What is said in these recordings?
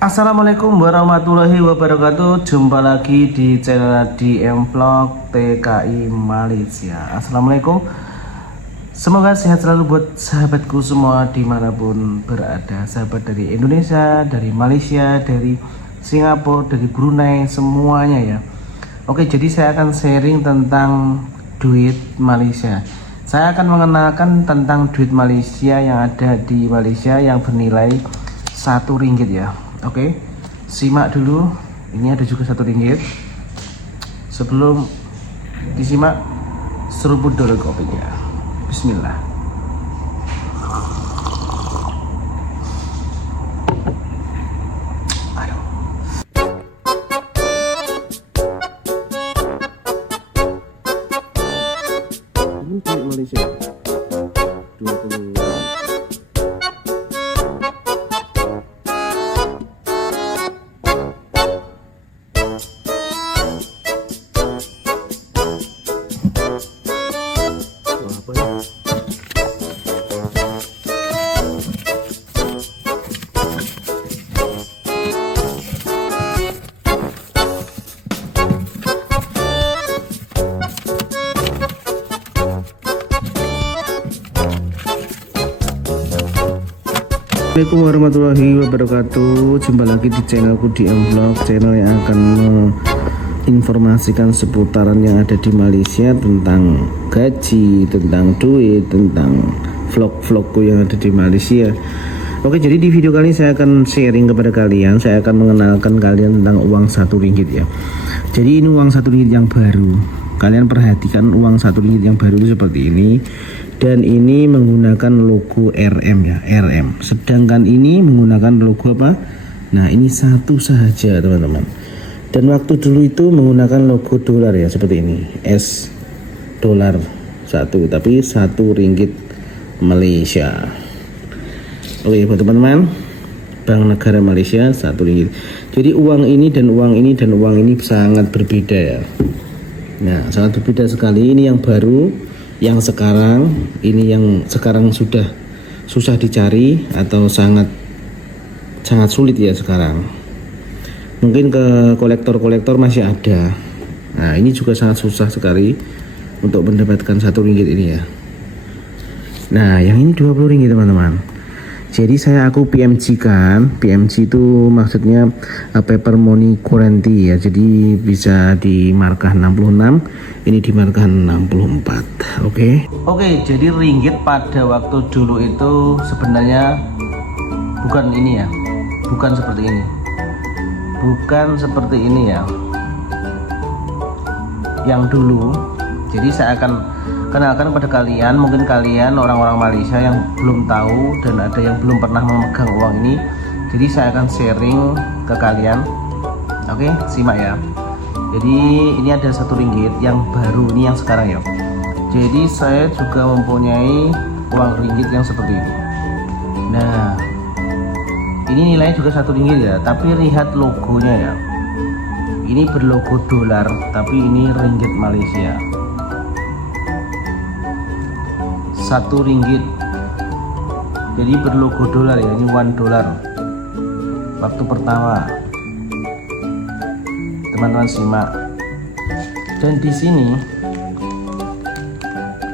Assalamualaikum warahmatullahi wabarakatuh. Jumpa lagi di channel DM Vlog TKI Malaysia. Assalamualaikum. Semoga sehat selalu buat sahabatku semua dimanapun berada. Sahabat dari Indonesia, dari Malaysia, dari Singapura, dari Brunei, semuanya ya. Oke, jadi saya akan sharing tentang duit Malaysia. Saya akan mengenalkan tentang duit Malaysia yang ada di Malaysia yang bernilai Rp1 ya. Oke, simak dulu. Ini ada juga Rp1. Sebelum disimak, seruput dulu kopinya. Bismillah. Aduh. Ini duit Malaysia 20. Assalamualaikum warahmatullahi wabarakatuh. Jumpa lagi di channelku DM Vlog, channel yang akan menginformasikan seputaran yang ada di Malaysia, tentang gaji, tentang duit, tentang vlog-vlogku yang ada di Malaysia. Oke, jadi di video kali ini saya akan sharing kepada kalian. Saya akan mengenalkan kalian tentang uang Rp1 ya. Jadi ini uang Rp1 yang baru. Kalian perhatikan uang Rp1 yang baru itu seperti ini. Dan ini menggunakan logo RM ya, RM. Sedangkan ini menggunakan logo apa? Nah, ini satu saja teman-teman. Dan waktu dulu itu menggunakan logo dolar ya, seperti ini. S dolar 1, tapi Rp1 Malaysia. Oke, buat teman-teman, Bank Negara Malaysia Rp1. Jadi uang ini dan uang ini dan uang ini sangat berbeda ya. Nah, sangat berbeda sekali. Ini yang baru, yang sekarang, ini yang sekarang sudah susah dicari atau sangat sulit ya sekarang. Mungkin ke kolektor-kolektor masih ada. Nah, ini juga sangat susah sekali untuk mendapatkan Rp1 ini ya. Nah, yang ini Rp20 teman-teman. Jadi aku PMG kan. PMG itu maksudnya paper money currency ya. Jadi bisa di markah 66, ini di markah 64. Oke, jadi ringgit pada waktu dulu itu sebenarnya bukan ini ya. Bukan seperti ini. Bukan seperti ini ya. Yang dulu. Jadi saya akan kenalkan pada kalian, mungkin kalian orang-orang Malaysia yang belum tahu dan ada yang belum pernah memegang uang ini. Jadi saya akan sharing ke kalian. Oke, simak ya. Jadi ini ada Rp1 yang baru, ini yang sekarang ya. Jadi saya juga mempunyai uang ringgit yang seperti ini. Nah, ini nilainya juga Rp1 ya, tapi lihat logonya ya. Ini berlogo dolar, tapi ini ringgit Malaysia. Rp1. Jadi berlogo dolar ya, ini $1 waktu pertama. Teman-teman simak. Dan di sini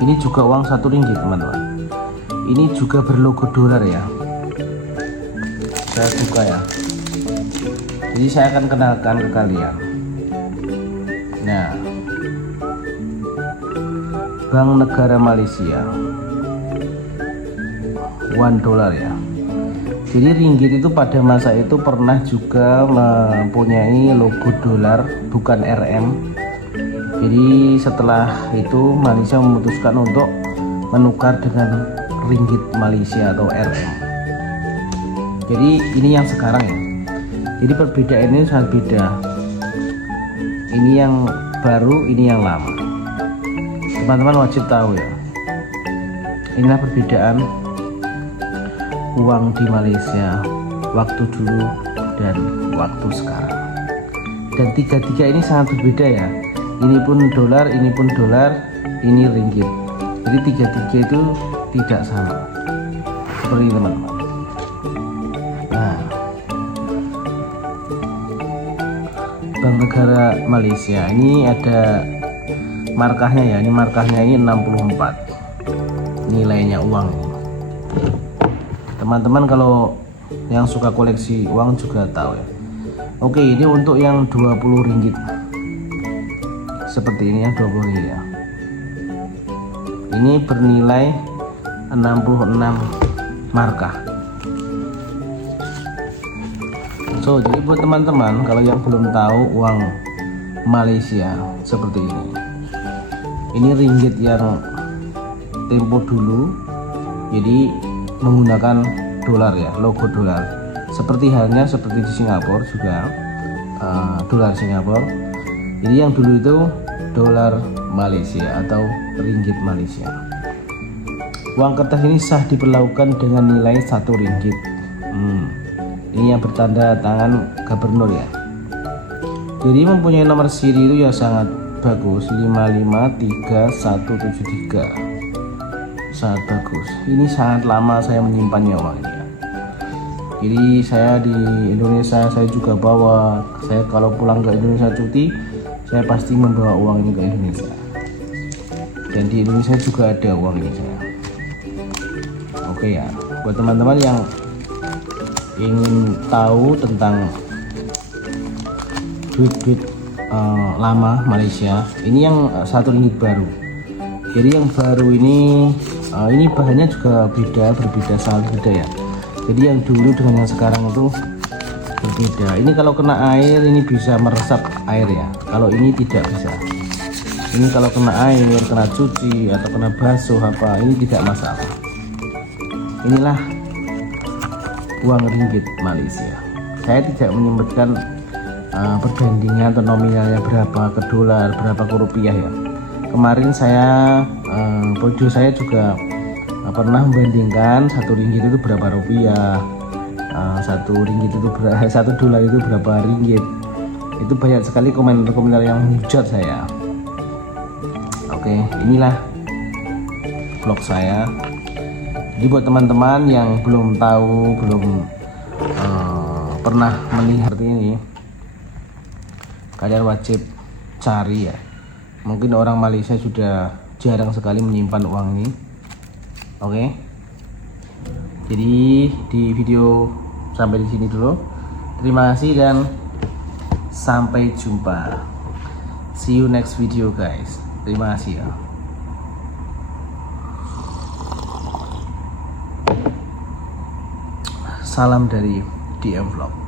ini juga uang Rp1 teman-teman. Ini juga berlogo dolar ya. Saya buka ya. Jadi saya akan kenalkan ke kalian. Nah, Bank Negara Malaysia $1 ya. Jadi ringgit itu pada masa itu pernah juga mempunyai logo dolar, bukan RM. Jadi setelah itu Malaysia memutuskan untuk menukar dengan ringgit Malaysia atau RM. Jadi ini yang sekarang ya. Jadi perbedaan ini sangat beda. Ini yang baru, ini yang lama. Teman-teman wajib tahu ya. Inilah perbedaan uang di Malaysia waktu dulu dan waktu sekarang. Dan tiga-tiga ini sangat berbeda ya. Ini pun dolar, ini ringgit. Jadi tiga-tiga itu tidak sama. Seperti ini teman-teman. Nah, Bank Negara Malaysia. Ini ada markahnya ya, ini markahnya ini 64 nilainya uang. Teman-teman kalau yang suka koleksi uang juga tahu ya. Oke, ini untuk yang 20 ringgit seperti ini ya, 20 ringgit ya. Ini bernilai 66 markah. So, jadi buat teman-teman kalau yang belum tahu uang Malaysia seperti ini. Ini ringgit yang tempo dulu, jadi menggunakan dolar ya, logo dolar. Seperti halnya seperti di Singapura juga dolar Singapura. Jadi yang dulu itu dolar Malaysia atau ringgit Malaysia. Uang kertas ini sah diperlakukan dengan nilai 1 ringgit. Ini yang bertanda tangan gubernur ya. Jadi mempunyai nomor siri itu ya sangat bagus, 553173. Sangat bagus. Ini sangat lama saya menyimpannya uang ini ya. Jadi saya di Indonesia saya juga bawa. Saya kalau pulang ke Indonesia cuti, saya pasti membawa uang ini ke Indonesia. Dan di Indonesia juga ada uang ini saya. Oke ya, buat teman-teman yang ingin tahu tentang duit-duit lama Malaysia, ini yang 1 ringgit baru. Jadi yang baru ini bahannya juga berbeda, sangat berbeda ya. Jadi yang dulu dengan yang sekarang itu berbeda. Ini kalau kena air ini bisa meresap air ya, kalau ini tidak bisa. Ini kalau kena air, kena cuci atau kena basuh apa, ini tidak masalah. Inilah uang ringgit Malaysia. Saya tidak menyebutkan perbandingan atau nominalnya berapa ke dolar, berapa ke rupiah ya. Kemarin saya video saya juga pernah membandingkan 1 ringgit itu berapa rupiah, 1 ringgit itu berapa, 1 dolar itu berapa ringgit. Itu banyak sekali komentar-komentar yang menghujat saya. Oke, inilah vlog saya. Jadi buat teman-teman yang belum tahu, belum pernah melihat ini, kalian wajib cari ya. Mungkin orang Malaysia sudah jarang sekali menyimpan uang ini. Oke. Jadi di video sampai di sini dulu. Terima kasih dan sampai jumpa. See you next video guys. Terima kasih ya. Salam dari DM Vlog.